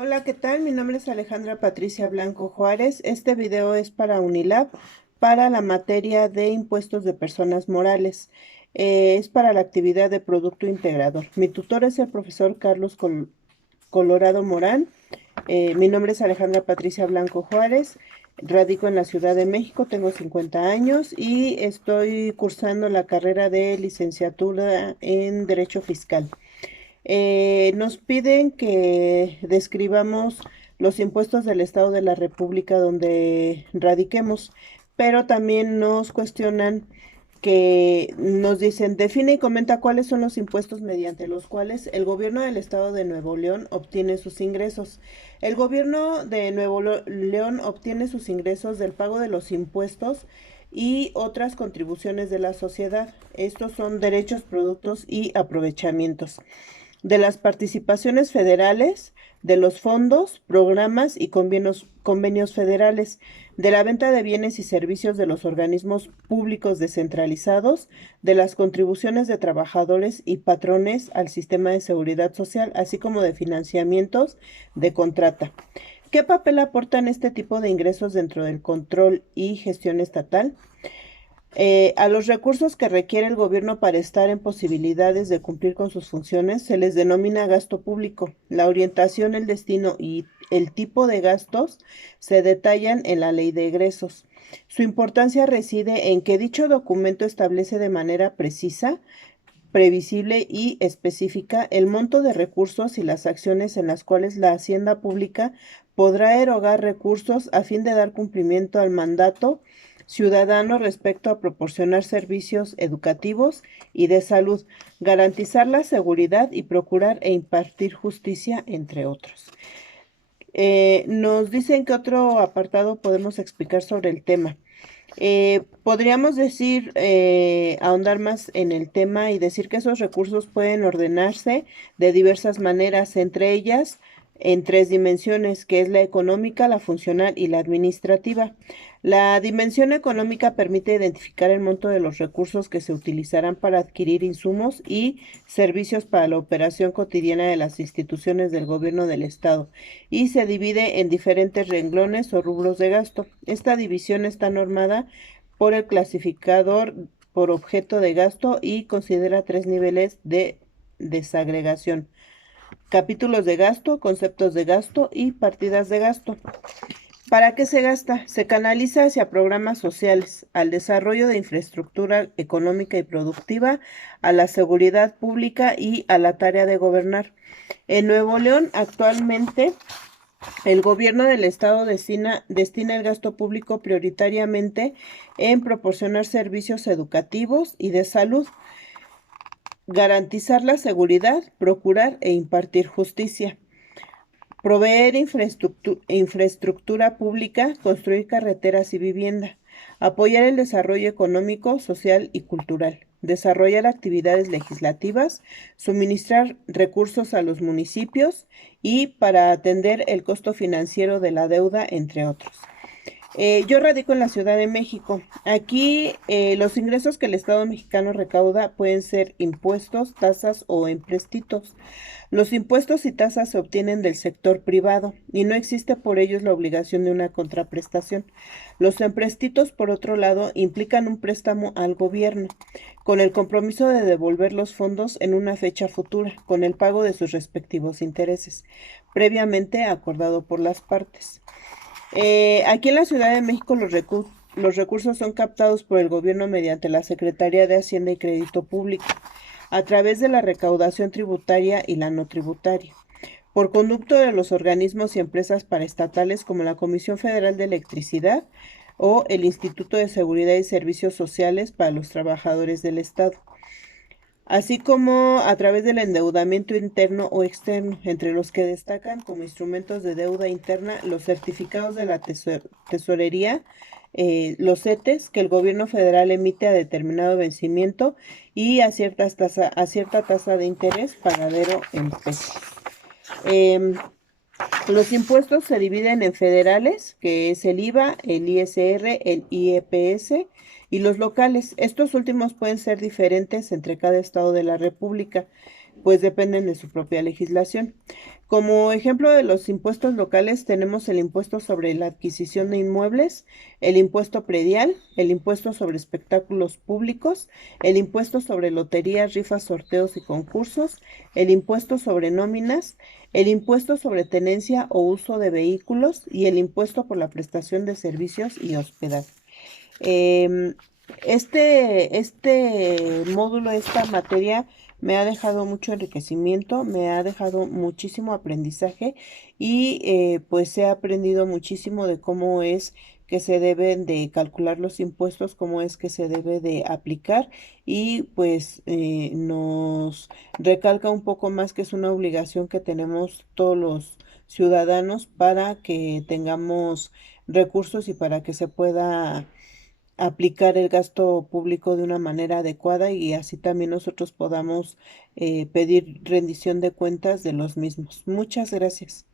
Hola, ¿qué tal? Mi nombre es Alejandra Patricia Blanco Juárez. Este video es para Unilab, para la materia de impuestos de personas morales. Es para la actividad de producto integrador. Mi tutor es el profesor Carlos Colorado Morán. Mi nombre es Alejandra Patricia Blanco Juárez. Radico en la Ciudad de México, tengo 50 años y estoy cursando la carrera de licenciatura en Derecho Fiscal. Nos piden que describamos los impuestos del Estado de la República donde radiquemos, pero también nos cuestionan que nos dicen, define y comenta cuáles son los impuestos mediante los cuales el gobierno del Estado de Nuevo León obtiene sus ingresos. El gobierno de León obtiene sus ingresos del pago de los impuestos y otras contribuciones de la sociedad. Estos son derechos, productos y aprovechamientos de las participaciones federales, de los fondos, programas y convenios federales, de la venta de bienes y servicios de los organismos públicos descentralizados, de las contribuciones de trabajadores y patrones al sistema de seguridad social, así como de financiamientos de contrata. ¿Qué papel aportan este tipo de ingresos dentro del control y gestión estatal? A los recursos que requiere el gobierno para estar en posibilidades de cumplir con sus funciones se les denomina gasto público. La orientación, el destino y el tipo de gastos se detallan en la ley de egresos. Su importancia reside en que dicho documento establece de manera precisa, previsible y específica el monto de recursos y las acciones en las cuales la hacienda pública podrá erogar recursos a fin de dar cumplimiento al mandato ciudadano respecto a proporcionar servicios educativos y de salud, garantizar la seguridad y procurar e impartir justicia, entre otros. Nos dicen que otro apartado podemos explicar sobre el tema. Podríamos decir, ahondar más en el tema y decir que esos recursos pueden ordenarse de diversas maneras, entre ellas en tres dimensiones, que es la económica, la funcional y la administrativa. La dimensión económica permite identificar el monto de los recursos que se utilizarán para adquirir insumos y servicios para la operación cotidiana de las instituciones del gobierno del Estado y se divide en diferentes renglones o rubros de gasto. Esta división está normada por el clasificador por objeto de gasto y considera tres niveles de desagregación: capítulos de gasto, conceptos de gasto y partidas de gasto. ¿Para qué se gasta? Se canaliza hacia programas sociales, al desarrollo de infraestructura económica y productiva, a la seguridad pública y a la tarea de gobernar. En Nuevo León, actualmente, el gobierno del estado destina el gasto público prioritariamente en proporcionar servicios educativos y de salud, garantizar la seguridad, procurar e impartir justicia. Proveer infraestructura pública, construir carreteras y vivienda, apoyar el desarrollo económico, social y cultural, desarrollar actividades legislativas, suministrar recursos a los municipios y para atender el costo financiero de la deuda, entre otros. Yo radico en la Ciudad de México. Aquí los ingresos que el Estado mexicano recauda pueden ser impuestos, tasas o empréstitos. Los impuestos y tasas se obtienen del sector privado y no existe por ellos la obligación de una contraprestación. Los empréstitos, por otro lado, implican un préstamo al gobierno, con el compromiso de devolver los fondos en una fecha futura, con el pago de sus respectivos intereses, previamente acordado por las partes. Aquí en la Ciudad de México los recursos son captados por el gobierno mediante la Secretaría de Hacienda y Crédito Público, a través de la recaudación tributaria y la no tributaria, por conducto de los organismos y empresas paraestatales como la Comisión Federal de Electricidad o el Instituto de Seguridad y Servicios Sociales para los Trabajadores del Estado, así como a través del endeudamiento interno o externo, entre los que destacan como instrumentos de deuda interna los certificados de la tesorería, los CETES que el gobierno federal emite a determinado vencimiento y a cierta tasa de interés pagadero en pesos. Em, los impuestos se dividen en federales, que es el IVA, el ISR, el IEPS, y los locales. Estos últimos pueden ser diferentes entre cada estado de la República. pues dependen de su propia legislación. Como ejemplo de los impuestos locales tenemos el impuesto sobre la adquisición de inmuebles, el impuesto predial, el impuesto sobre espectáculos públicos, el impuesto sobre loterías, rifas, sorteos y concursos, el impuesto sobre nóminas, el impuesto sobre tenencia o uso de vehículos y el impuesto por la prestación de servicios y hospedaje. Em, este módulo, esta materia me ha dejado mucho enriquecimiento, me ha dejado muchísimo aprendizaje y pues he aprendido muchísimo de cómo es que se deben de calcular los impuestos, cómo es que se debe de aplicar y pues nos recalca un poco más que es una obligación que tenemos todos los ciudadanos para que tengamos recursos y para que se pueda aplicar el gasto público de una manera adecuada y así también nosotros podamos pedir rendición de cuentas de los mismos. Muchas gracias.